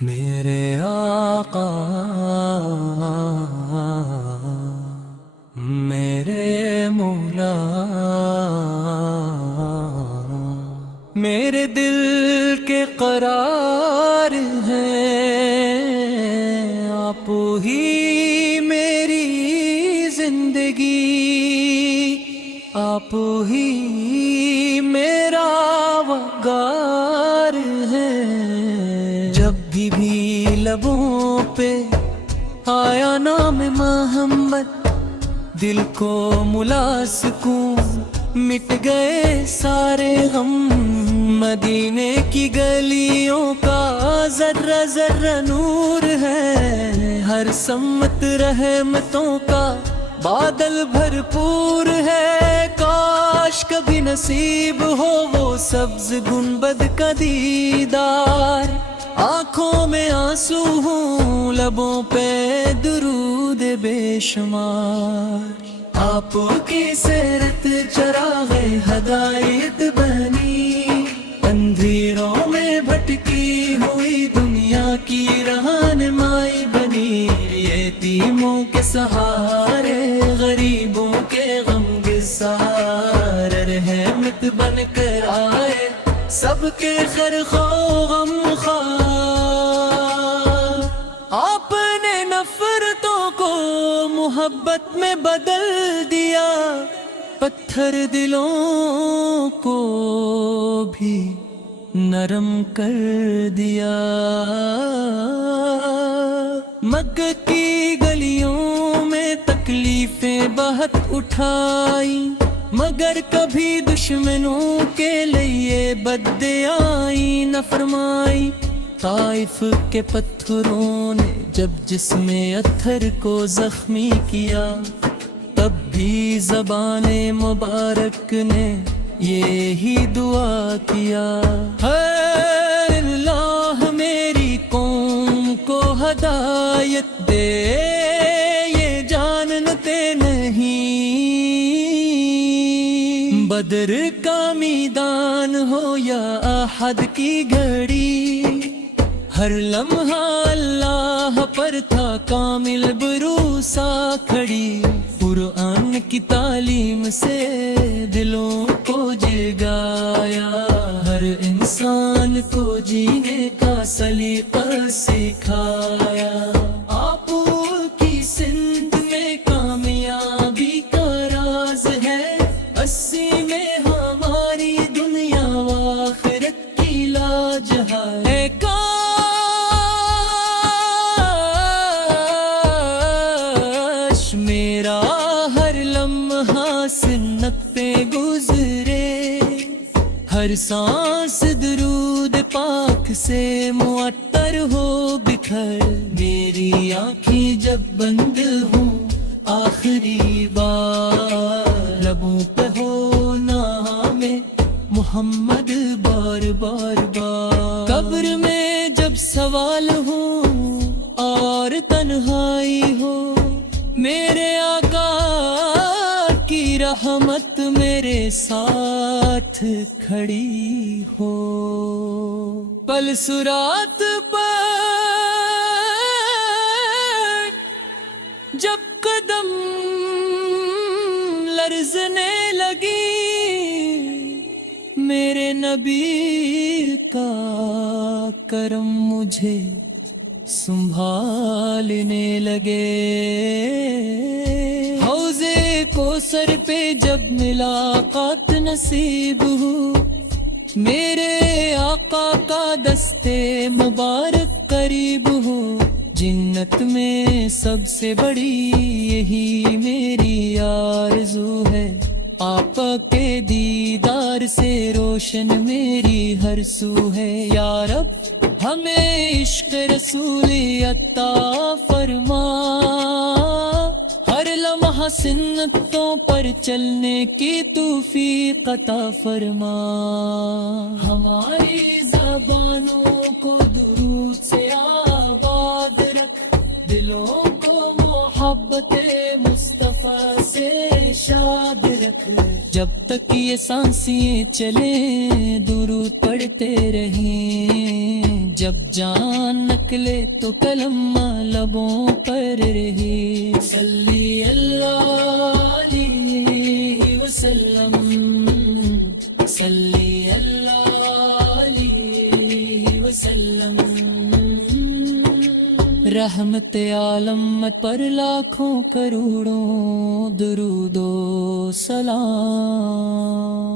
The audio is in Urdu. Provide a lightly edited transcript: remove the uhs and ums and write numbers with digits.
میرے آقا میرے مولا میرے دل کے قرار ہیں، آپ ہی میری زندگی، آپ ہی میرا وقار ہے۔ جب بھی لبوں پہ آیا نام محمد، دل کو ملا سکون، مٹ گئے سارے غم۔ مدینے کی گلیوں کا ذرہ ذرہ نور ہے، ہر سمت رحمتوں کا بادل بھرپور ہے۔ کاش کبھی نصیب ہو وہ سبز گنبد کا دیدار، آنکھوں میں آنسو ہوں، لبوں پہ درود بے شمار۔ آپ کی سیرت چراغ ہدایت بنی، اندھیروں میں بھٹکی ہوئی دنیا کی رہنمائی بنی۔ یتیموں کے سہارے، غریبوں کے غم گسار، رحمت بن کر آئے سب کے خرخواہ غم خوار۔ آپ نے نفرتوں کو محبت میں بدل دیا، پتھر دلوں کو بھی نرم کر دیا۔ مکہ کی گلیوں میں تکلیفیں بہت اٹھائی، مگر کبھی دشمنوں کے لیے بددعائی نہ فرمائی۔ طائف کے پتھروں نے جب جسم اطہر کو زخمی کیا، تب بھی زبان مبارک نے یہی دعا کیا، اے اللہ میری قوم کو ہدایت دے، یہ جانتے نہیں بدر کا میدان ہو یا احد کی گھڑی، ہر لمحہ اللہ پر تھا کامل بھروسہ کھڑی۔ قرآن کی تعلیم سے دلوں کو جگایا، ہر انسان کو جینے کا سلیقہ سکھایا۔ آپ کی سمت میں کامیابی کا راز ہے، 80 میں ہماری دنیا و آخرت کی لاج ہے۔ میرا ہر لمحہ سنت پہ گزرے، ہر سانس درود پاک سے معطر ہو بکھر۔ میری آنکھیں جب بند ہوں آخری بار، لبوں پہ ہو نام محمد بار بار بار۔ قبر میں جب سوال ہوں اور تنہائی ہو، میرے آقا کی رحمت میرے ساتھ کھڑی ہو۔ پل صراط پر جب قدم لرزنے لگی، میرے نبی کا کرم مجھے سنبھالنے لگے۔ حوضے کوثر پہ جب ملاقات نصیب ہو، میرے آقا کا دستے مبارک قریب ہو۔ جنت میں سب سے بڑی یہی میری آرزو ہے، آقا کے دیدار سے روشن میری ہر سو ہے۔ یا رب ہمیں عشق رسول عطا فرما، ہر لمحہ سنتوں پر چلنے کی توفیق عطا فرما۔ ہماری زبانوں کو درود سے آباد رکھ، دلوں کو محبت مصطفیٰ سے شاد رکھ۔ جب تک یہ سانسیں چلیں درود پڑھتے رہیں، جب جان نکلے تو کلمہ لبوں پر رہے صلی اللہ علیہ وسلم صلی اللہ علیہ وسلم رحمت عالم پر لاکھوں کروڑوں درود و سلام